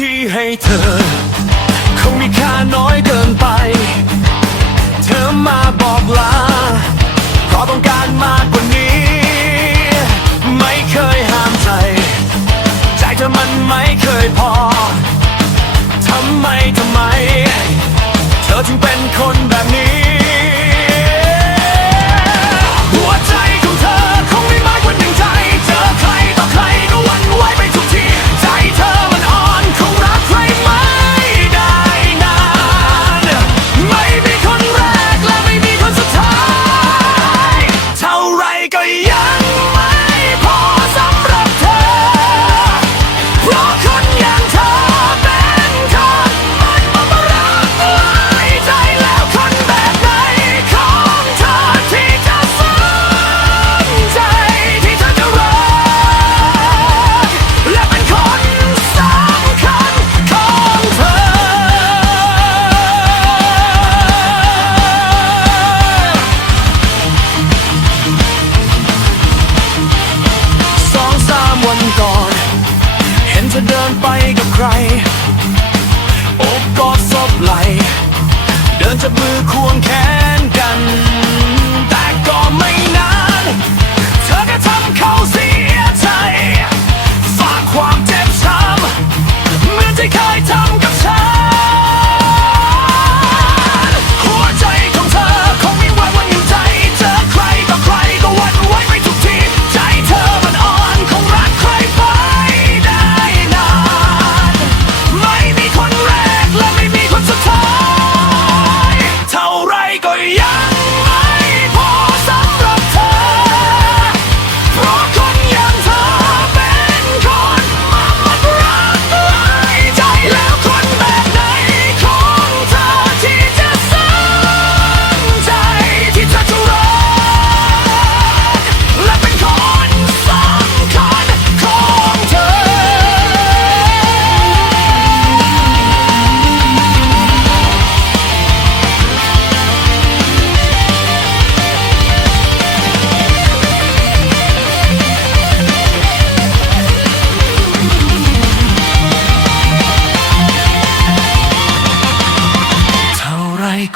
ที่ให้เธอ คงมีค่าน้อยเกินไป เธอมาบอกลาเพราะต้องการมากกว่านี้ ไม่เคยห้ามใจ ใจเธอมันไม่เคยพอ ทำไมทำไม เธอจึงเป็นคนแบบนี้ on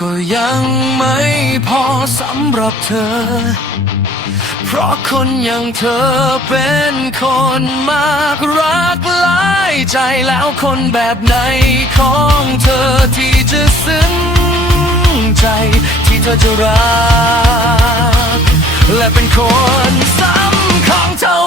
ก็ยังไม่พอสำหรับเธอ เพราะคนอย่างเธอเป็นคนมากรักหลายใจแล้วคนแบบไหนของเธอที่จะซึ้งใจที่เธอจะรัก และเป็นคนสำคัญเธอ